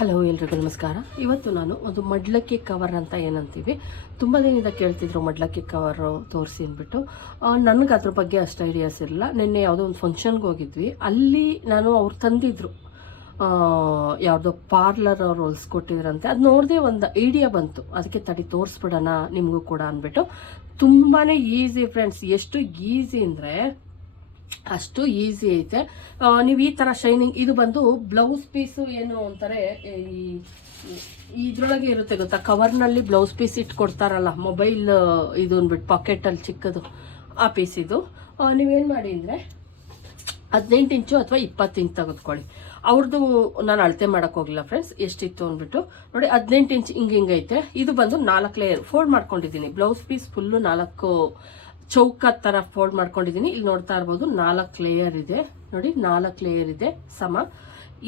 Hello ಎಲ್ರಿಗೂ ನಮಸ್ಕಾರ. ಇವತ್ತು ನಾನು ಒಂದು ಮಡ್ಲಕ್ಕಿ ಕವರ್ ಅಂತ ಏನಂತೀವಿ. ತುಂಬ ದಿನದಿಂದ ಕೇಳ್ತಿದ್ರು ಮಡ್ಲಕ್ಕಿ ಕವರು ತೋರಿಸಿ ಅಂದ್ಬಿಟ್ಟು. ನನಗೆ ಅದ್ರ ಬಗ್ಗೆ ಅಷ್ಟು ಐಡಿಯಾಸ್ ಇರಲಿಲ್ಲ ನಿನ್ನೆ ಯಾವುದೋ ಒಂದು ಫಂಕ್ಷನ್ಗೆ ಹೋಗಿದ್ವಿ. ಅಲ್ಲಿ ನಾನು ಅವ್ರು ತಂದಿದ್ರು. ಯಾವುದೋ ಪಾರ್ಲರ್ ಅವ್ರು ಹೊಲ್ಸ್ಕೊಟ್ಟಿದ್ರಂತೆ ಅದು ನೋಡಿದೆ ಒಂದು ಐಡಿಯಾ ಬಂತು. ಅದಕ್ಕೆ ತಡಿ ತೋರಿಸ್ಬಿಡೋಣ, ನಿಮಗೂ ಕೂಡ ಅಂದ್ಬಿಟ್ಟು. ತುಂಬಾ ಈಸಿ ಫ್ರೆಂಡ್ಸ್ ಎಷ್ಟು ಈಸಿ ಅಂದರೆ ಅಷ್ಟು ಈಸಿ ಐತೆ. ನೀವು ಈ ಥರ ಶೈನಿಂಗ್, ಇದು ಬಂದು ಬ್ಲೌಸ್ ಪೀಸು ಏನು ಅಂತಾರೆ ಈ ಇದ್ರೊಳಗೆ ಇರುತ್ತೆ ಗೊತ್ತಾ? ಕವರ್ನಲ್ಲಿ ಬ್ಲೌಸ್ ಪೀಸ್ ಇಟ್ಕೊಡ್ತಾರಲ್ಲ, ಮೊಬೈಲ್, ಇದು ಅಂದ್ಬಿಟ್ಟು ಪಾಕೆಟಲ್ಲಿ ಚಿಕ್ಕದು, ಆ ಪೀಸ್ ಇದು. ನೀವೇನು ಮಾಡಿ ಅಂದರೆ, ಹದಿನೆಂಟು ಇಂಚು ಅಥವಾ ಇಪ್ಪತ್ತು ಇಂಚ್ ತೆಗೆದುಕೊಳ್ಳಿ. ಅವ್ರದ್ದು ನಾನು ಅಳತೆ ಮಾಡಕ್ ಹೋಗಿಲ್ಲ ಫ್ರೆಂಡ್ಸ್ ಎಷ್ಟಿತ್ತು ಅಂದ್ಬಿಟ್ಟು ನೋಡಿ, ಹದಿನೆಂಟು ಇಂಚ್ ಹಿಂಗೆ ಹಿಂಗೈತೆ ಇದು ಬಂದು ನಾಲ್ಕು ಲೇಯರ್ ಫೋಲ್ಡ್ ಮಾಡ್ಕೊಂಡಿದ್ದೀನಿ. ಬ್ಲೌಸ್ ಪೀಸ್ ಫುಲ್ಲು ನಾಲ್ಕು ಚೌಕ ಥರ ಫೋಲ್ಡ್ ಮಾಡ್ಕೊಂಡಿದ್ದೀನಿ ಇಲ್ಲಿ ನೋಡ್ತಾ ಇರ್ಬೋದು ನಾಲ್ಕು ಲೇಯರ್ ಇದೆ. ನೋಡಿ, ನಾಲ್ಕು ಲೇಯರ್ ಇದೆ ಸಮ.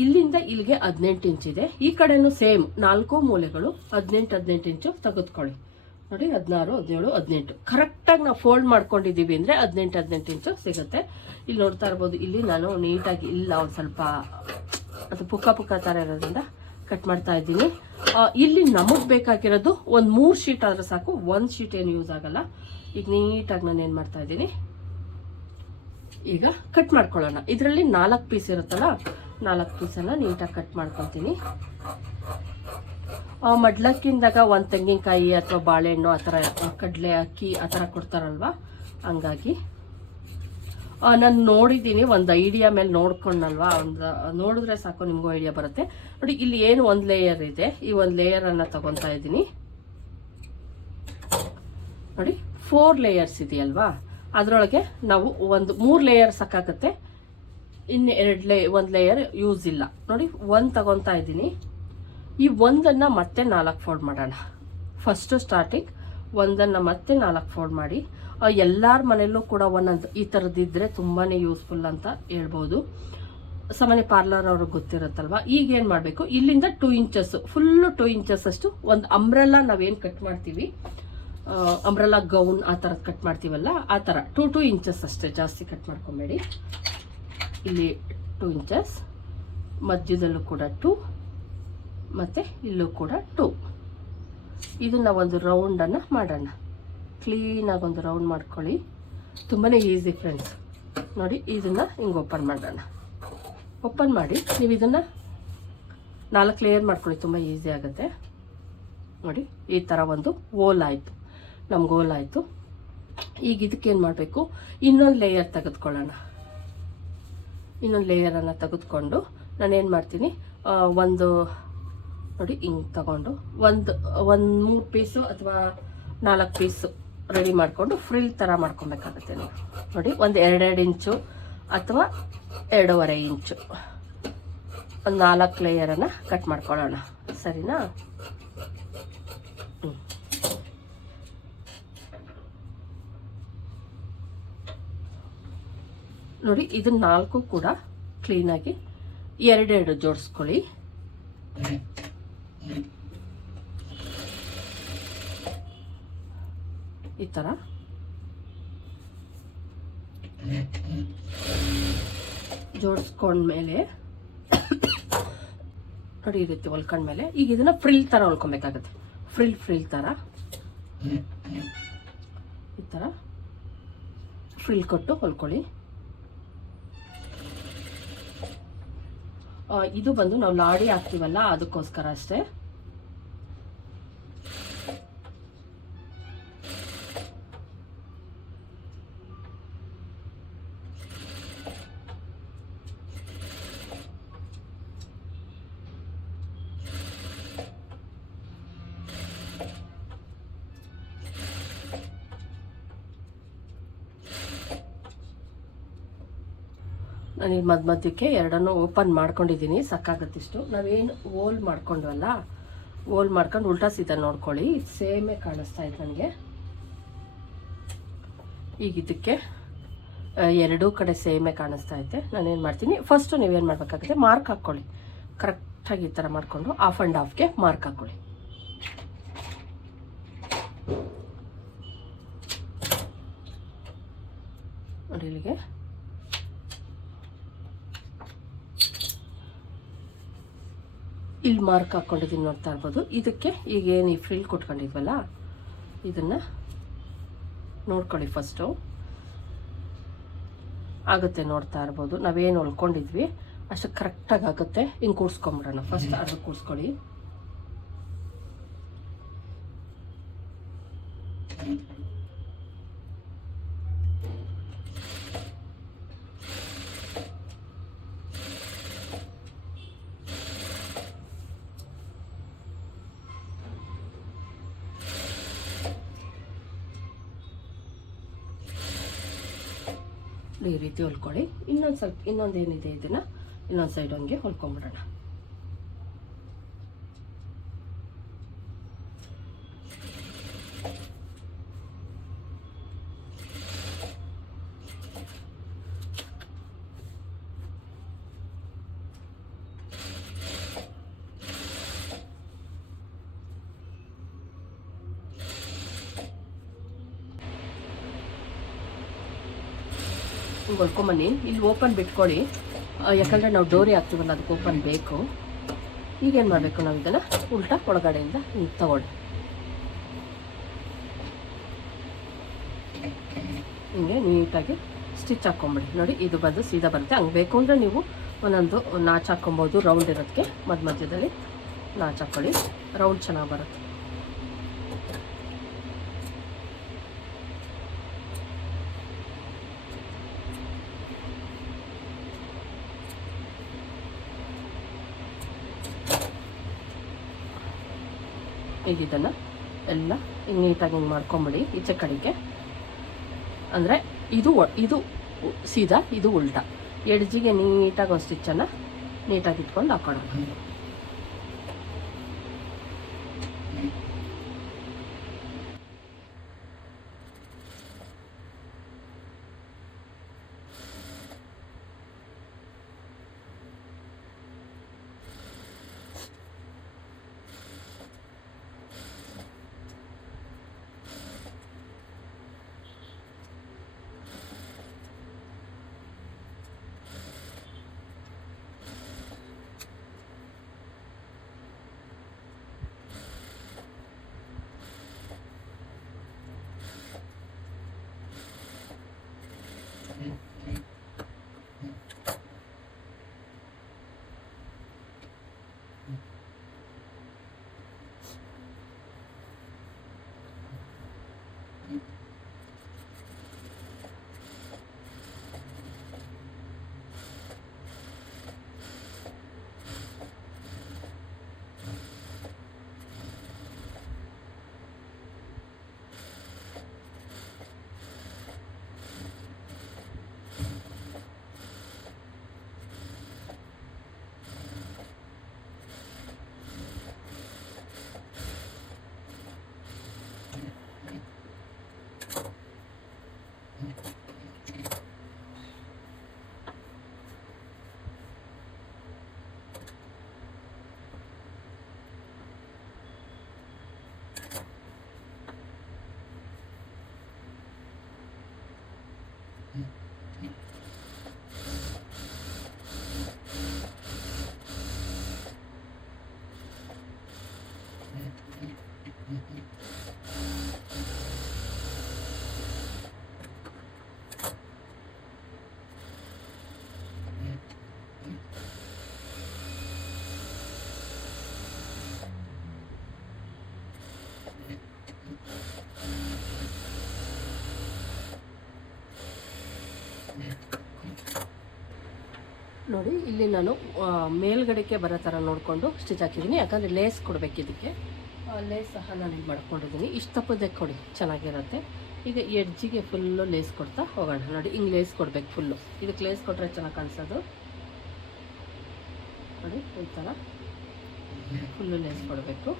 ಇಲ್ಲಿಂದ ಇಲ್ಲಿಗೆ ಹದಿನೆಂಟು ಇಂಚ್ ಇದೆ. ಈ ಕಡೆನೂ ಸೇಮ್ ನಾಲ್ಕು ಮೂಲೆಗಳು ಹದಿನೆಂಟು ಹದಿನೆಂಟು ಇಂಚು ತೆಗೆದುಕೊಳ್ಳಿ. ನೋಡಿ, ಹದಿನಾರು, ಹದಿನೇಳು, ಹದಿನೆಂಟು. ಕರೆಕ್ಟಾಗಿ ನಾವು ಫೋಲ್ಡ್ ಮಾಡ್ಕೊಂಡಿದ್ದೀವಿ ಅಂದರೆ ಹದಿನೆಂಟು ಹದಿನೆಂಟು ಇಂಚು ಸಿಗುತ್ತೆ. ಇಲ್ಲಿ ನೋಡ್ತಾ ಇರ್ಬೋದು, ಇಲ್ಲಿ ನಾನು ನೀಟಾಗಿ ಇಲ್ಲ, ಒಂದು ಸ್ವಲ್ಪ ಅದು ಪುಕ್ಕ ಪುಕ್ಕ ಥರ ಇರೋದ್ರಿಂದ ಕಟ್ ಮಾಡ್ತಾ ಇದ್ದೀನಿ. ಇಲ್ಲಿ ನಮಗೆ ಬೇಕಾಗಿರೋದು ಒಂದು ಮೂರು ಶೀಟ್ ಆದ್ರೆ ಸಾಕು, ಒಂದು ಶೀಟ್ ಏನು ಯೂಸ್ ಆಗಲ್ಲ. ಈಗ ನೀಟಾಗಿ ನಾನು ಏನು ಮಾಡ್ತಾ ಇದ್ದೀನಿ. ಈಗ ಕಟ್ ಮಾಡ್ಕೊಳ್ಳೋಣ. ಇದರಲ್ಲಿ ನಾಲ್ಕು ಪೀಸ್ ಇರುತ್ತಲ್ಲ, ನಾಲ್ಕು ಪೀಸನ್ನು ನೀಟಾಗಿ ಕಟ್ ಮಾಡ್ಕೊತೀನಿ ಮಡ್ಲಕ್ಕಿಂದಾಗ ಒಂದು ತೆಂಗಿನಕಾಯಿ ಅಥವಾ ಬಾಳೆಹಣ್ಣು ಆ ಥರ, ಕಡಲೆ, ಅಕ್ಕಿ ಆ ಥರ ಕೊಡ್ತಾರಲ್ವ? ಹಂಗಾಗಿ ನಾನು ನೋಡಿದ್ದೀನಿ ಒಂದು ಐಡಿಯಾ ಮೇಲೆ ನೋಡ್ಕೊಂಡಲ್ವಾ? ಒಂದು, ನೋಡಿದ್ರೆ ಸಾಕು, ನಿಮಗೂ ಐಡಿಯಾ ಬರುತ್ತೆ. ನೋಡಿ, ಇಲ್ಲಿ ಏನು ಒಂದು ಲೇಯರ್ ಇದೆ. ಈ ಒಂದು ಲೇಯರನ್ನು ತಗೊತಾ ಇದ್ದೀನಿ. ನೋಡಿ ಫೋರ್ ಲೇಯರ್ಸ್ ಇದೆಯಲ್ವಾ? ಅದರೊಳಗೆ ನಾವು ಒಂದು, ಮೂರು ಲೇಯರ್ ಸಾಕಾಗುತ್ತೆ. ಇನ್ನು ಎರಡು ಲೇ ಒಂದು ಲೇಯರ್ ಯೂಸ್ ಇಲ್ಲ. ನೋಡಿ, ಒಂದು ತಗೊತಾ ಇದ್ದೀನಿ. ಈ ಒಂದನ್ನು ಮತ್ತೆ ನಾಲ್ಕು ಫೋಲ್ಡ್ ಮಾಡೋಣ. ಫಸ್ಟು ಸ್ಟಾರ್ಟಿಂಗ್ ಒಂದನ್ನು ಮತ್ತೆ ನಾಲ್ಕು ಫೋಲ್ಡ್ ಮಾಡಿ. ಎಲ್ಲರ ಮನೆಯಲ್ಲೂ ಕೂಡ ಒಂದೊಂದು ಈ ಥರದ್ದಿದ್ರೆ ತುಂಬಾ ಯೂಸ್ಫುಲ್ ಅಂತ ಹೇಳ್ಬೋದು. ಸಾಮಾನ್ಯ ಪಾರ್ಲರ್ ಅವ್ರಿಗೆ ಗೊತ್ತಿರುತ್ತಲ್ವ? ಈಗ ಏನು ಮಾಡಬೇಕು? ಇಲ್ಲಿಂದ two inches full two inches ಅಷ್ಟು ಒಂದು ಅಂಬ್ರೆಲ್ಲ ನಾವೇನು ಕಟ್ ಮಾಡ್ತೀವಿ? ಅಂಬ್ರೆಲ್ಲ ಗೌನ್ ಆ ಥರದ್ದು ಕಟ್ ಮಾಡ್ತೀವಲ್ಲ, ಆ ಥರ ಟೂ ಟೂ ಇಂಚಸ್ ಅಷ್ಟೇ ಜಾಸ್ತಿ ಕಟ್ ಮಾಡ್ಕೊಬೇಡಿ. ಇಲ್ಲಿ ಟೂ ಇಂಚಸ್ ಮಧ್ಯದಲ್ಲೂ ಕೂಡ ಟೂ ಮತ್ತು ಇಲ್ಲೂ ಕೂಡ ಟೂ ಇದನ್ನ ಒಂದು ರೌಂಡನ್ನು ಮಾಡೋಣ. ಕ್ಲೀನಾಗಿ ಒಂದು ರೌಂಡ್ ಮಾಡ್ಕೊಳ್ಳಿ. ತುಂಬಾ ಈಸಿ ಫ್ರೆಂಡ್ಸ್. ನೋಡಿ, ಇದನ್ನು ಹಿಂಗೆ ಓಪನ್ ಮಾಡೋಣ. ಓಪನ್ ಮಾಡಿ, ನೀವು ಇದನ್ನು ನಾಲ್ಕು ಲೇಯರ್ ಮಾಡ್ಕೊಳ್ಳಿ, ತುಂಬ ಈಸಿ ಆಗುತ್ತೆ. ನೋಡಿ, ಈ ಥರ ಒಂದು ಓಲ್ ಆಯಿತು. ನಮ್ಗೆ ಓಲ್ ಆಯಿತು. ಈಗ ಇದಕ್ಕೇನು ಮಾಡಬೇಕು? ಇನ್ನೊಂದು ಲೇಯರ್ ತೆಗೆದುಕೊಳ್ಳೋಣ. ಇನ್ನೊಂದು ಲೇಯರನ್ನು ತೆಗೆದುಕೊಂಡು ನಾನೇನು ಮಾಡ್ತೀನಿ? ಒಂದು, ನೋಡಿ, ಹಿಂಗೆ ತಗೊಂಡು, ಒಂದು ಒಂದು ಮೂರು ಪೀಸು ಅಥವಾ ನಾಲ್ಕು ಪೀಸು ರೆಡಿ ಮಾಡಿಕೊಂಡು ಫ್ರಿಲ್ ಥರ ಮಾಡ್ಕೊಬೇಕಾಗುತ್ತೆ ನೀವು ನೋಡಿ, ಒಂದು ಎರಡೆರಡು ಇಂಚು ಅಥವಾ ಎರಡೂವರೆ ಇಂಚು. ಒಂದು ನಾಲ್ಕು ಲೇಯರನ್ನು ಕಟ್ ಮಾಡ್ಕೊಳ್ಳೋಣ. ಸರಿನಾ. ನೋಡಿ ಇದು ನಾಲ್ಕು ಕೂಡ ಕ್ಲೀನಾಗಿ ಎರಡೆರಡು ಜೋಡಿಸ್ಕೊಳ್ಳಿ. ಈ ಥರ ಜೋಡಿಸ್ಕೊಂಡ್ಮೇಲೆ ನೋಡಿ ಈ ರೀತಿ ಹೊಲ್ಕೊಂಡ್ಮೇಲೆ ಈಗ ಇದನ್ನ ಫ್ರಿಲ್ ಥರ ಹೊಲ್ಕೊಬೇಕಾಗತ್ತೆ. ಫ್ರಿಲ್ ಫ್ರಿಲ್ ಥರ ಈ ಥರ ಫ್ರಿಲ್ ಕೊಟ್ಟು ಹೊಲ್ಕೊಳ್ಳಿ. ಇದು ಬಂದು ನಾವು ಲಾಡಿ ಹಾಕ್ತೀವಲ್ಲ, ಅದಕ್ಕೋಸ್ಕರ ಅಷ್ಟೇ. ನಾನು ಇಲ್ಲಿ ಮಧ್ಯ ಮಧ್ಯಕ್ಕೆ ಎರಡನ್ನೂ ಓಪನ್ ಮಾಡ್ಕೊಂಡಿದ್ದೀನಿ ಸಕ್ಕಾಗತ್ತಿಷ್ಟು ನಾವೇನು ಓಲ್ ಮಾಡ್ಕೊಂಡ್ವಲ್ಲ, ಓಲ್ ಮಾಡ್ಕೊಂಡು ಉಲ್ಟಾ ಸೀತ ನೋಡ್ಕೊಳ್ಳಿ. ಸೇಮೇ ಕಾಣಿಸ್ತಾ ಇದೆ ನನಗೆ. ಈಗ ಇದಕ್ಕೆ ಎರಡೂ ಕಡೆ ಸೇಮೇ ಕಾಣಿಸ್ತಾ ಐತೆ. ನಾನೇನು ಮಾಡ್ತೀನಿ ಫಸ್ಟು ನೀವೇನು ಮಾಡಬೇಕಾಗುತ್ತೆ ಮಾರ್ಕ್ ಹಾಕ್ಕೊಳ್ಳಿ ಕರೆಕ್ಟಾಗಿ ಈ ಥರ ಮಾಡಿಕೊಂಡು ಆಫ್ ಆ್ಯಂಡ್ ಆಫ್ಗೆ ಮಾರ್ಕ್ ಹಾಕ್ಕೊಳ್ಳಿ ನೋಡಿ ಇಲ್ಲಿಗೆ. ಇಲ್ಲಿ ಮಾರ್ಕ್ ಹಾಕ್ಕೊಂಡಿದ್ದೀನಿ ನೋಡ್ತಾ ಇರ್ಬೋದು. ಇದಕ್ಕೆ ಈಗ ಏನು ಈ ಫ್ರಿಲ್ ಕೊಟ್ಕೊಂಡಿದ್ವಲ್ಲ, ಇದನ್ನು ನೋಡ್ಕೊಳ್ಳಿ ಫಸ್ಟು ಆಗುತ್ತೆ ನೋಡ್ತಾ ಇರ್ಬೋದು. ನಾವೇನು ಹೊಲ್ಕೊಂಡಿದ್ವಿ, ಅಷ್ಟು ಕರೆಕ್ಟಾಗಿ ಆಗುತ್ತೆ. ಹಿಂಗೆ ಕೂಡ್ಸ್ಕೊಂಬಿಡೋಣ. ಫಸ್ಟ್ ಅದು ಕೂಡ್ಸ್ಕೊಳ್ಳಿ. ಈ ರೀತಿ ಹೊಲ್ಕೊಳ್ಳಿ. ಇನ್ನೊಂದು ಸ್ವಲ್ಪ ಇನ್ನೊಂದು ಏನಿದೆ ಇದನ್ನು ಇನ್ನೊಂದು ಸೈಡ್ ಹಂಗೆ ಹೊಲ್ಕೊಂಬಿಡೋಣ. ಹಿಂಗೆ ಹೊಲ್ಕೊಂಬನ್ನಿ ಇಲ್ಲಿ ಓಪನ್ ಬಿಟ್ಕೊಳ್ಳಿ ಯಾಕಂದರೆ ಯಾಕಂದ್ರೆ ನಾವು ಡೋರಿ ಹಾಕ್ತೀವಲ್ಲ, ಅದಕ್ಕೆ ಓಪನ್ ಬೇಕು. ಈಗೇನು ಮಾಡಬೇಕು ನಾವು ಇದನ್ನು? ಉಲ್ಟಾ ಒಳಗಡೆಯಿಂದ ಹಿಂಗೆ ತಗೊಳ್ಳಿ. ಹಿಂಗೆ ನೀಟಾಗಿ ಸ್ಟಿಚ್ ಹಾಕ್ಕೊಂಬಿಡಿ ನೋಡಿ, ಇದು ಬಂದು ಸೀದಾ ಬರುತ್ತೆ. ಹಂಗೆ ಬೇಕು ಅಂದರೆ ನೀವು ಒಂದೊಂದು ನಾಚ್ ಹಾಕ್ಕೊಬೋದು ರೌಂಡ್ ಇರೋದಕ್ಕೆ ಮಧ್ಯ ಮಧ್ಯದಲ್ಲಿ ನಾಚ್ ಹಾಕ್ಕೊಳ್ಳಿ ರೌಂಡ್ ಚೆನ್ನಾಗಿ ಬರುತ್ತೆ. ಈಗ ಇದನ್ನು ಎಲ್ಲ ನೀಟಾಗಿ ಹಿಂಗೆ ಮಾಡ್ಕೊಂಬಿಡಿ ಈಚೆ ಕಡೆಗೆ. ಅಂದರೆ ಇದು ಇದು ಸೀದಾ ಇದು ಉಲ್ಟಾ. ಎಡ್ಜಿಗೆ ನೀಟಾಗಿ ಒಂದು ಸ್ಟಿಚ್ಚನ್ನು ನೀಟಾಗಿ ಇಟ್ಕೊಂಡು ಹಾಕೊಳ್ಳೋಣ. ನೋಡಿ, ಇಲ್ಲಿ ನಾನು ಮೇಲ್ಗಡೆಗೆ ಬರೋ ಥರ ನೋಡಿಕೊಂಡು ಸ್ಟಿಚ್ ಹಾಕಿದ್ದೀನಿ. ಯಾಕಂದರೆ ಲೇಸ್ ಕೊಡಬೇಕು ಇದಕ್ಕೆ. ಲೇಸ್ ಸಹ ನಾನು ಇಲ್ಲಿ ಮಾಡ್ಕೊಂಡಿದ್ದೀನಿ. ಇಷ್ಟು ತಪ್ಪದೆ ಕೊಡಿ, ಚೆನ್ನಾಗಿರುತ್ತೆ. ಈಗ ಎಡ್ಜಿಗೆ ಫುಲ್ಲು ಲೇಸ್ ಕೊಡ್ತಾ ಹೋಗೋಣ. ನೋಡಿ, ಹಿಂಗೆ ಲೇಸ್ ಕೊಡಬೇಕು ಫುಲ್ಲು ಇದಕ್ಕೆ ಲೇಸ್ ಕೊಟ್ಟರೆ ಚೆನ್ನಾಗಿ ಕಾಣಿಸೋದು. ನೋಡಿ, ಈ ಥರ. ಫುಲ್ಲು ಲೇಸ್ ಕೊಡಬೇಕು.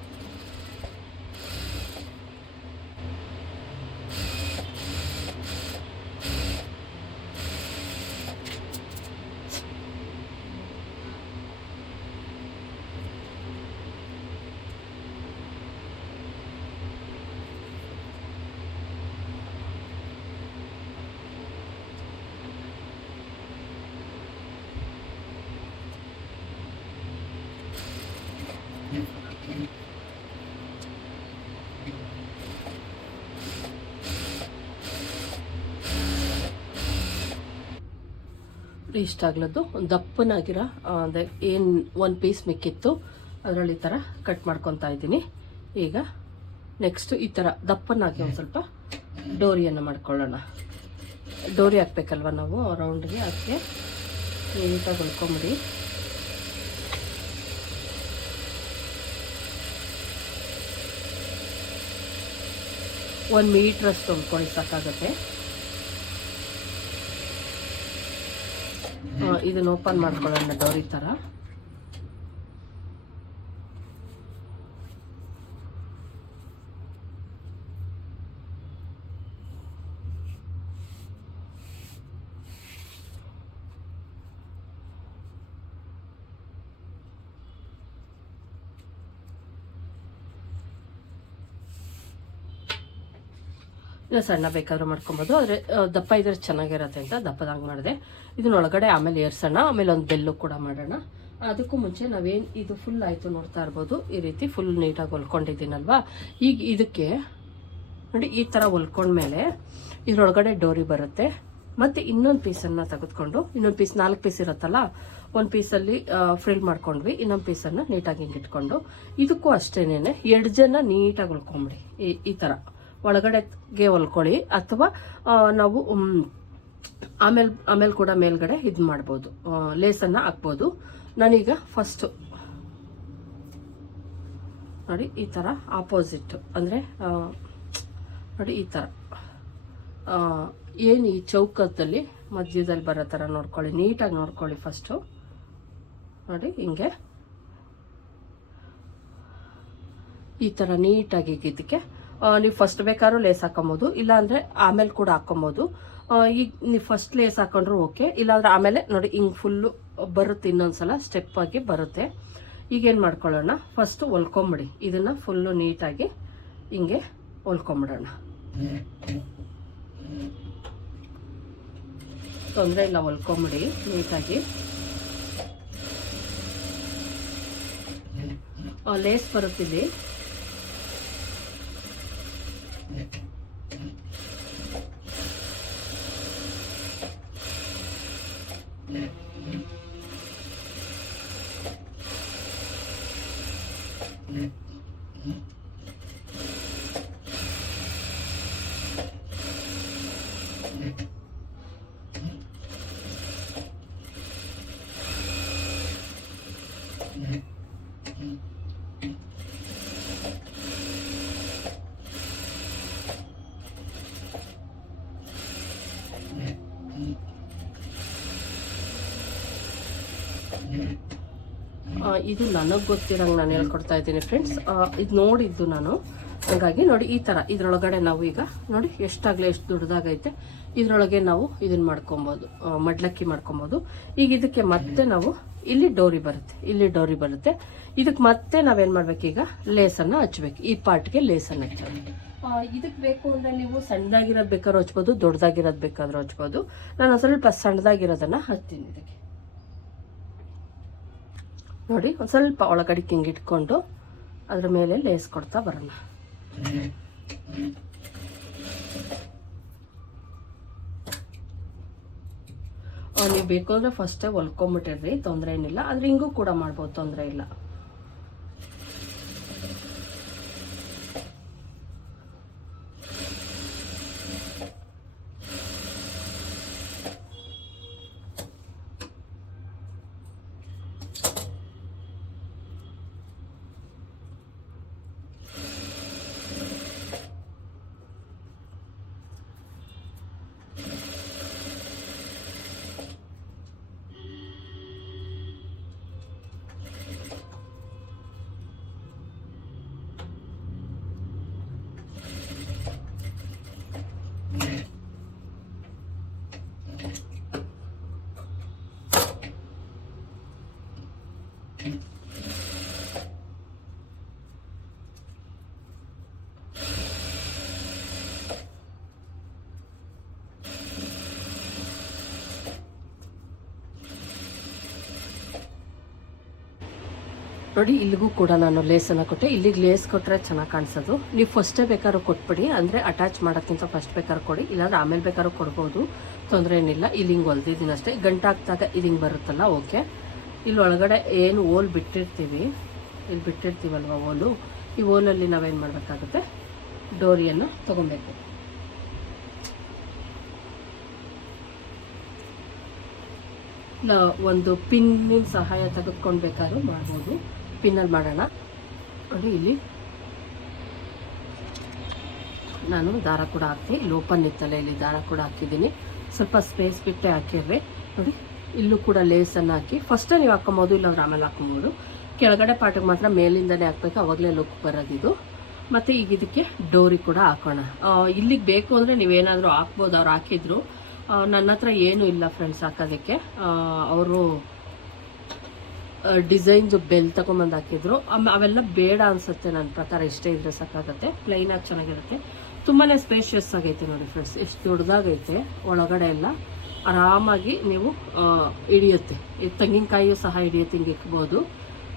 ಇಷ್ಟ ಆಗ್ಲದ್ದು. ಒಂದು ದಪ್ಪನಾಗಿರೋ ಅಂದರೆ ಅದೇ ಏನು ಒಂದು ಪೀಸ್ ಮಿಕ್ಕಿತ್ತು, ಅದರಲ್ಲಿ ಈ ಥರ ಕಟ್ ಮಾಡ್ಕೊತಾ ಇದ್ದೀನಿ. ಈಗ ನೆಕ್ಸ್ಟು ಈ ಥರ ದಪ್ಪನಾಗಿ ಒಂದು ಸ್ವಲ್ಪ ಡೋರಿಯನ್ನು ಮಾಡ್ಕೊಳ್ಳೋಣ. ಡೋರಿ ಹಾಕ್ಬೇಕಲ್ವ ನಾವು ರೌಂಡ್ಗೆ ಅದಕ್ಕೆ ನೀಟಾಗಿ ಹೊಲ್ಕೊಂಬಿಡಿ ಒಂದು ಮೀಟ್ರಷ್ಟು ಹೊಲ್ಕೊಳ್ಳಿ ಸಾಕಾಗುತ್ತೆ. ಇದನ್ನ ಓಪನ್ ಮಾಡ್ಕೊಳ್ಳೋಣ ಡೋರಿ ಥರ ಇಲ್ಲ ಸಣ್ಣ ಬೇಕಾದ್ರೂ ಮಾಡ್ಕೊಬೋದು. ಆದರೆ ದಪ್ಪ ಇದ್ರೆ ಚೆನ್ನಾಗಿರತ್ತೆ ಅಂತ ದಪ್ಪದಂಗೆ ಮಾಡಿದೆ. ಇದನ್ನೊಳಗಡೆ ಆಮೇಲೆ ಏರ್ಸೋಣ, ಆಮೇಲೆ ಒಂದು ಬೆಲ್ಲು ಕೂಡ ಮಾಡೋಣ. ಅದಕ್ಕೂ ಮುಂಚೆ ನಾವೇನು ಇದು ಫುಲ್ ಆಯಿತು ನೋಡ್ತಾ ಇರ್ಬೋದು. ಈ ರೀತಿ ಫುಲ್ ನೀಟಾಗಿ ಹೊಲ್ಕೊಂಡಿದ್ದೀನಲ್ವಾ? ಈಗ ಇದಕ್ಕೆ, ನೋಡಿ, ಈ ಥರ ಹೊಲ್ಕೊಂಡ್ಮೇಲೆ ಇದ್ರೊಳಗಡೆ ಡೋರಿ ಬರುತ್ತೆ. ಮತ್ತು ಇನ್ನೊಂದು ಪೀಸನ್ನು ತೆಗೆದುಕೊಂಡು, ಇನ್ನೊಂದು ಪೀಸ್, ನಾಲ್ಕು ಪೀಸ್ ಇರುತ್ತಲ್ಲ, ಒಂದು ಪೀಸಲ್ಲಿ ಫ್ರಿಲ್ ಮಾಡ್ಕೊಂಡ್ವಿ. ಇನ್ನೊಂದು ಪೀಸನ್ನು ನೀಟಾಗಿ ಹಿಂಗೆ ಇಟ್ಕೊಂಡು. ಇದಕ್ಕೂ ಅಷ್ಟೇನೆ ಎರಡು ಜನ ನೀಟಾಗಿ ಹೊಲ್ಕೊಂಬಿಡಿ. ಈ ಈ ಥರ ಒಳಗಡೆಗೆ ಹೊಲ್ಕೊಳ್ಳಿ ಅಥವಾ ನಾವು ಆಮೇಲೆ ಆಮೇಲೆ ಕೂಡ ಮೇಲ್ಗಡೆ ಇದು ಮಾಡ್ಬೋದು. ಲೇಸನ್ನು ಹಾಕ್ಬೋದು. ನಾನೀಗ ಫಸ್ಟು ನೋಡಿ, ಈ ಥರ ಆಪೋಸಿಟ್ ಅಂದರೆ ನೋಡಿ, ಈ ಥರ ಏನು ಈ ಚೌಕದಲ್ಲಿ ಮಧ್ಯದಲ್ಲಿ ಬರೋ ಥರ ನೋಡ್ಕೊಳ್ಳಿ. ನೀಟಾಗಿ ನೋಡ್ಕೊಳ್ಳಿ ಫಸ್ಟು ನೋಡಿ, ಹಿಂಗೆ. ಈ ಥರ ನೀಟಾಗಿ ಇದಕ್ಕೆ ನೀವು ಫಸ್ಟ್ ಬೇಕಾದ್ರೂ ಲೇಸ್ ಹಾಕೊಬೋದು, ಇಲ್ಲಾಂದರೆ ಆಮೇಲೆ ಕೂಡ ಹಾಕೊಬೋದು. ಈಗ ನೀವು ಫಸ್ಟ್ ಲೇಸ್ ಹಾಕೊಂಡ್ರು ಓಕೆ ಇಲ್ಲಾಂದ್ರೆ ಆಮೇಲೆ ನೋಡಿ ಹಿಂಗೆ ಫುಲ್ಲು ಬರುತ್ತೆ ಇನ್ನೊಂದ್ಸಲ ಸ್ಟೆಪ್ ಆಗಿ ಬರುತ್ತೆ. ಈಗೇನು ಮಾಡ್ಕೊಳ್ಳೋಣ ಫಸ್ಟು ಹೊಲ್ಕೊಂಬಿಡಿ. ಇದನ್ನು ಫುಲ್ಲು ನೀಟಾಗಿ ಹಿಂಗೆ ಹೊಲ್ಕೊಂಬಿಡೋಣ. ತೊಂದರೆ ಇಲ್ಲ, ಹೊಲ್ಕೊಂಬಿಡಿ ನೀಟಾಗಿ. ಲೇಸ್ ಬರುತ್ತಿಲ್ಲಿ. ಇದು ನನಗೆ ಗೊತ್ತಿರಂಗೆ ನಾನು ಹೇಳ್ಕೊಡ್ತಾ ಇದ್ದೀನಿ ಫ್ರೆಂಡ್ಸ್ ಇದು ನೋಡಿದ್ದು ನಾನು. ಹಾಗಾಗಿ ನೋಡಿ ಈ ಥರ ಇದ್ರೊಳಗಡೆ ನಾವು ಈಗ ನೋಡಿ ಎಷ್ಟಾಗಲೇ ಎಷ್ಟು ದೊಡ್ಡದಾಗೈತೆ. ಇದರೊಳಗೆ ನಾವು ಇದನ್ನು ಮಾಡ್ಕೊಬೋದು. ಮಡ್ಲಕ್ಕಿ ಮಾಡ್ಕೊಬೋದು. ಈಗ ಇದಕ್ಕೆ ಮತ್ತೆ ನಾವು ಇಲ್ಲಿ ಡೋರಿ ಬರುತ್ತೆ. ಇಲ್ಲಿ ಡೋರಿ ಬರುತ್ತೆ. ಇದಕ್ಕೆ ಮತ್ತೆ ನಾವೇನು ಮಾಡ್ಬೇಕೀಗ ಲೇಸನ್ನು ಹಚ್ಬೇಕು. ಈ ಪಾರ್ಟ್ಗೆ ಲೇಸನ್ನು ಹಚ್ಚಬೇಕು ಇದಕ್ಕೆ ಬೇಕು ಅಂದರೆ ನೀವು ಸಣ್ಣದಾಗಿರೋದು ಬೇಕಾದ್ರೂ ಹಚ್ಬೋದು, ದೊಡ್ಡದಾಗಿರೋದು ಬೇಕಾದ್ರೂ ಹಚ್ಬೋದು. ನಾನು ಸ್ವಲ್ಪ ಸಣ್ಣದಾಗಿರೋದನ್ನು ಹಚ್ತೀನಿ ಇದಕ್ಕೆ. ನೋಡಿ, ಒಂದು ಸ್ವಲ್ಪ ಒಳಗಡೆ ಹಿಂಗೆ ಇಟ್ಕೊಂಡು ಅದ್ರ ಮೇಲೆ ಲೇಸ್ ಕೊಡ್ತಾ ಬರೋಣ. ನೀವು ಬೇಕು ಅಂದರೆ ಫಸ್ಟೇ ಹೊಲ್ಕೊಂಬಿಟ್ಟಿರ್ರಿ, ತೊಂದರೆ ಏನಿಲ್ಲ. ಆದರೆ ಹಿಂಗೂ ಕೂಡ ಮಾಡ್ಬೋದು, ತೊಂದರೆ ಇಲ್ಲ. ನೋಡಿ, ಇಲ್ಲಿಗೂ ಕೂಡ ನಾನು ಲೇಸನ್ನು ಕೊಟ್ಟೆ. ಇಲ್ಲಿಗೆ ಲೇಸ್ ಕೊಟ್ಟರೆ ಚೆನ್ನಾಗಿ ಕಾಣಿಸೋದು. ನೀವು ಫಸ್ಟೇ ಬೇಕಾದ್ರೂ ಕೊಟ್ಬಿಡಿ, ಅಂದರೆ ಅಟ್ಯಾಚ್ ಮಾಡೋಕ್ಕಿಂತ ಫಸ್ಟ್ ಬೇಕಾದ್ರೂ ಕೊಡಿ. ಇಲ್ಲಾಂದ್ರೆ ಆಮೇಲೆ ಬೇಕಾದ್ರೂ ಕೊಡ್ಬೋದು. ತೊಂದರೆ ಏನಿಲ್ಲ. ಇಲ್ಲಿ ಹಿಂಗೆ ಹೊಲ್ದಿದ್ದೀನಿ ಅಷ್ಟೇ. ಗಂಟಾಗ್ದಾಗ ಇದು ಹಿಂಗೆ ಬರುತ್ತಲ್ಲ, ಓಕೆ? ಇಲ್ಲಿ ಒಳಗಡೆ ಏನು ಓಲ್ ಬಿಟ್ಟಿರ್ತೀವಿ. ಇಲ್ಲಿ ಬಿಟ್ಟಿರ್ತೀವಲ್ವ ಓಲು ಈ ಓಲಲ್ಲಿ ನಾವೇನು ಮಾಡಬೇಕಾಗುತ್ತೆ? ಡೋರಿಯನ್ನು ತೊಗೊಬೇಕು. ಒಂದು ಪಿನ್ನಿನ ಸಹಾಯ ತೆಗೆದುಕೊಳ್ಬೇಕಾದ್ರೂ ಮಾಡ್ಬೋದು. ಪಿನ್ನಲ್ಲಿ ಮಾಡೋಣ. ನೋಡಿ ಇಲ್ಲಿ. ನಾನು ದಾರ ಕೂಡ ಹಾಕ್ತೀನಿ. ಇಲ್ಲಿ ಓಪನ್ ಇತ್ತಲ್ಲ, ಇಲ್ಲಿ ದಾರ ಕೂಡ ಹಾಕಿದ್ದೀನಿ. ಸ್ವಲ್ಪ ಸ್ಪೇಸ್ ಬಿಟ್ಟೆ ಹಾಕಿರ್ರಿ. ನೋಡಿ, ಇಲ್ಲೂ ಕೂಡ ಲೇಸನ್ನು ಹಾಕಿ. ಫಸ್ಟೇ ನೀವು ಹಾಕೊಬೋದು ಇಲ್ಲ ಆಮೇಲೆ ಹಾಕೊಬೋದು ಕೆಳಗಡೆ ಪಾಟಿಗೆ ಮಾತ್ರ ಮೇಲಿಂದನೇ ಹಾಕ್ಬೇಕು, ಅವಾಗಲೇ ಲುಕ್ ಬರೋದಿದು ಮತ್ತು ಈಗ ಇದಕ್ಕೆ ಡೋರಿ ಕೂಡ ಹಾಕೋಣ. ಇಲ್ಲಿಗೆ ಬೇಕು ಅಂದರೆ ನೀವೇನಾದರೂ ಹಾಕ್ಬೋದು, ಅವ್ರು ಹಾಕಿದ್ರು. ನನ್ನ ಹತ್ರ ಏನೂ ಇಲ್ಲ ಫ್ರೆಂಡ್ಸ್ ಹಾಕೋದಕ್ಕೆ. ಅವರು ಡಿಸೈನ್ದು ಬೆಲ್ ತಗೊಂಬಂದು ಹಾಕಿದ್ರು. ಅವೆಲ್ಲ ಬೇಡ ಅನ್ಸುತ್ತೆ ನನ್ನ ಪ್ರಕಾರ. ಇಷ್ಟೇ ಇದ್ರೆ ಸಾಕಾಗತ್ತೆ. ಪ್ಲೈನಾಗಿ ಚೆನ್ನಾಗಿರುತ್ತೆ. ತುಂಬಾ ಸ್ಪೇಷಿಯಸ್ ಆಗೈತೆ ನೋಡಿ ಫ್ರೆಂಡ್ಸ್ ಎಷ್ಟು ದೊಡ್ಡದಾಗೈತೆ. ಒಳಗಡೆ ಎಲ್ಲ ಆರಾಮಾಗಿ ನೀವು ಹಿಡಿಯುತ್ತೆ. ತೆಂಗಿನಕಾಯಿಯು ಸಹ ಹಿಡಿಯುತ್ತೆ. ಹಿಂಗೆ ಇಕ್ಬೋದು.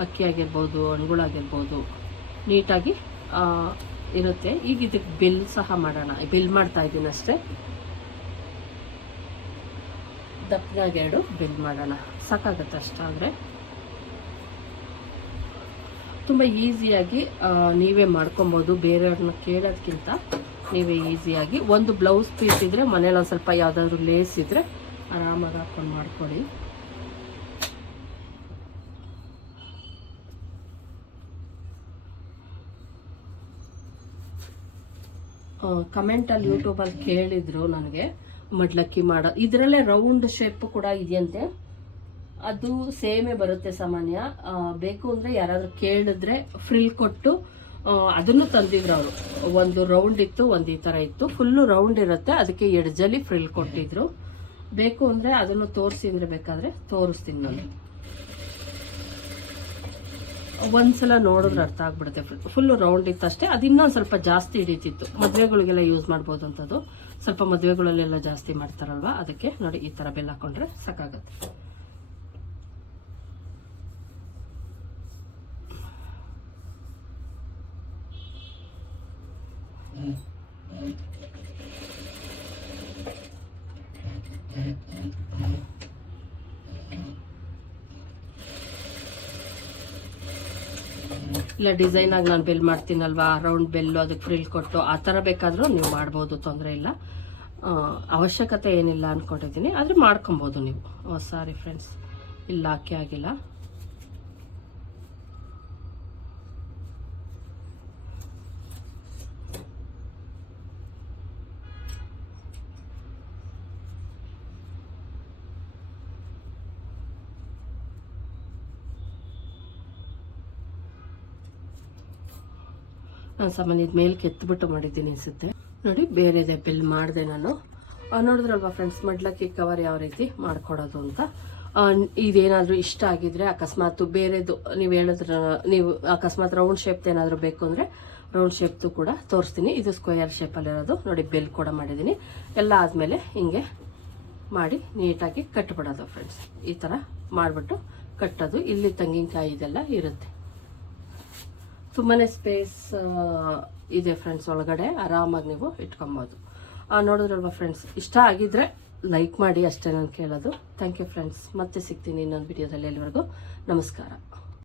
ಅಕ್ಕಿ ಆಗಿರ್ಬೋದು ಹಣ್ಗಳಾಗಿರ್ಬೋದು ನೀಟಾಗಿ ಇರುತ್ತೆ. ಈಗ ಇದಕ್ಕೆ ಬಿಲ್ ಸಹ ಮಾಡೋಣ. ಬಿಲ್ ಮಾಡ್ತಾ ಇದ್ದೀನಿ ಅಷ್ಟೇ. ದಪ್ಪನಾಗೆರಡು ಬಿಲ್ ಮಾಡೋಣ. ಸಾಕಾಗತ್ತೆ ಅಷ್ಟಾದರೆ. ತುಂಬ ಈಸಿಯಾಗಿ ನೀವೇ ಮಾಡ್ಕೊಬೋದು. ಬೇರೆಯವ್ರನ್ನ ಕೇಳೋದಕ್ಕಿಂತ ನೀವೇ ಈಸಿಯಾಗಿ. ಒಂದು ಬ್ಲೌಸ್ ಪೀಸ್ ಇದ್ದರೆ ಮನೇಲಿ ಒಂದು ಸ್ವಲ್ಪ ಯಾವುದಾದ್ರೂ ಲೇಸ್ ಇದ್ದರೆ ಆರಾಮಾಗಿ ಹಾಕ್ಕೊಂಡು ಮಾಡ್ಕೊಳ್ಳಿ ಕಮೆಂಟಲ್ಲಿ ಯೂಟ್ಯೂಬಲ್ಲಿ ಕೇಳಿದ್ರು ನನಗೆ, ಮಡ್ಲಕ್ಕಿ ಮಾಡೋ. ಇದರಲ್ಲೇ ರೌಂಡ್ ಶೇಪ್ ಕೂಡ ಇದೆಯಂತೆ. ಅದು ಸೇಮೇ ಬರುತ್ತೆ ಸಾಮಾನ್ಯ. ಬೇಕು ಅಂದರೆ ಯಾರಾದರೂ ಕೇಳಿದ್ರೆ ಫ್ರಿಲ್ ಕೊಟ್ಟು ಅದನ್ನು ತಂದಿದ್ರು ಅವರು. ಒಂದು ರೌಂಡ್ ಇತ್ತು, ಒಂದು ಈ ಥರ ಇತ್ತು. ಫುಲ್ಲು ರೌಂಡ್ ಇರುತ್ತೆ, ಅದಕ್ಕೆ ಎಡ್ಜಲ್ಲಿ ಫ್ರಿಲ್ ಕೊಟ್ಟಿದ್ರು. ಬೇಕು ಅಂದರೆ ಅದನ್ನು ತೋರಿಸಿ ಅಂದರೆ ಬೇಕಾದರೆ ತೋರಿಸ್ತೀನಿ ನಾನು. ಒಂದ್ಸಲ ನೋಡಿದ್ರೆ ಅರ್ಥ ಆಗ್ಬಿಡುತ್ತೆ. ಫುಲ್ಲು ರೌಂಡ್ ಇತ್ತು ಅಷ್ಟೇ. ಅದು ಇನ್ನೊಂದು ಸ್ವಲ್ಪ ಜಾಸ್ತಿ ಹಿಡಿತಿತ್ತು. ಮದುವೆಗಳಿಗೆಲ್ಲ ಯೂಸ್ ಮಾಡ್ಬೋದು ಅಂತದ್ದು ಸ್ವಲ್ಪ ಮದುವೆಗಳಲ್ಲೆಲ್ಲ ಜಾಸ್ತಿ ಮಾಡ್ತಾರಲ್ವಾ? ಅದಕ್ಕೆ ನೋಡಿ ಈ ಥರ ಬೆಲ್ಲ ಹಾಕೊಂಡ್ರೆ ಸಾಕಾಗುತ್ತೆ. ಇಲ್ಲ ಡಿಸೈನ್ ಆಗಿ ನಾನು ಬೆಲ್ ಮಾಡ್ತೀನಲ್ವಾ? ರೌಂಡ್ ಬೆಲ್ಲು ಅದಕ್ಕೆ ಫ್ರಿಲ್ ಕೊಟ್ಟು ಆ ಥರ ಬೇಕಾದರೂ ನೀವು ಮಾಡ್ಬೋದು, ತೊಂದರೆ ಇಲ್ಲ. ಅವಶ್ಯಕತೆ ಏನಿಲ್ಲ ಅಂದ್ಕೊಂಡಿದ್ದೀನಿ ಆದರೆ ಮಾಡ್ಕೊಬೋದು ನೀವು. ಸಾರಿ ಫ್ರೆಂಡ್ಸ್ ಇಲ್ಲ, ಹಾಕಿ ಆಗಿಲ್ಲ. ಸಾಮಾನ್ಯ ಇದು ಮೇಲೆ ಕೆತ್ತಿಬಿಟ್ಟು ಮಾಡಿದ್ದೀನಿ ಅನಿಸುತ್ತೆ. ನೋಡಿ, ಬೇರೆದೆ ಬಿಲ್ ಮಾಡಿದೆ ನಾನು. ನೋಡಿದ್ರಲ್ವಾ ಫ್ರೆಂಡ್ಸ್ ಮಡ್ಲಕ್ಕಿ ಕವರ್ ಯಾವ ರೀತಿ ಮಾಡ್ಕೊಡೋದು ಅಂತ? ಇದೇನಾದರೂ ಇಷ್ಟ ಆಗಿದ್ರೆ ಅಕಸ್ಮಾತ್ ಬೇರೆದು, ನೀವು ಹೇಳಿದ್ರ, ನೀವು ಅಕಸ್ಮಾತ್ ರೌಂಡ್ ಶೇಪ್ ಏನಾದರೂ ಬೇಕು ಅಂದರೆ ರೌಂಡ್ ಶೇಪ್ದು ಕೂಡ ತೋರಿಸ್ತೀನಿ. ಇದು ಸ್ಕ್ವೇರ್ ಶೇಪಲ್ಲಿರೋದು ನೋಡಿ ಬೆಲ್ ಕೂಡ ಮಾಡಿದ್ದೀನಿ. ಎಲ್ಲ ಆದಮೇಲೆ ಹಿಂಗೆ ಮಾಡಿ ನೀಟಾಗಿ ಕಟ್ಬಿಡೋದು ಫ್ರೆಂಡ್ಸ್ ಈ ಥರ ಮಾಡಿಬಿಟ್ಟು ಕಟ್ಟೋದು. ಇಲ್ಲಿ ತೆಂಗಿನಕಾಯಿ ಇದೆಲ್ಲ ಇರುತ್ತೆ. ತುಂಬಾ ಸ್ಪೇಸ್ ಇದೆ ಫ್ರೆಂಡ್ಸ್ ಒಳಗಡೆ, ಆರಾಮಾಗಿ ನೀವು ಇಟ್ಕೊಬೋದು. ನೋಡಿದ್ರಲ್ವಾ ಫ್ರೆಂಡ್ಸ್ ಇಷ್ಟ ಆಗಿದ್ರೆ ಲೈಕ್ ಮಾಡಿ ಅಷ್ಟೇ ನಾನು ಕೇಳೋದು. ಥ್ಯಾಂಕ್ ಯು ಫ್ರೆಂಡ್ಸ್ ಮತ್ತೆ ಸಿಗ್ತೀನಿ ಇನ್ನೊಂದು ವಿಡಿಯೋದಲ್ಲಿ ಎಲ್ಲಿವರೆಗೂ ನಮಸ್ಕಾರ.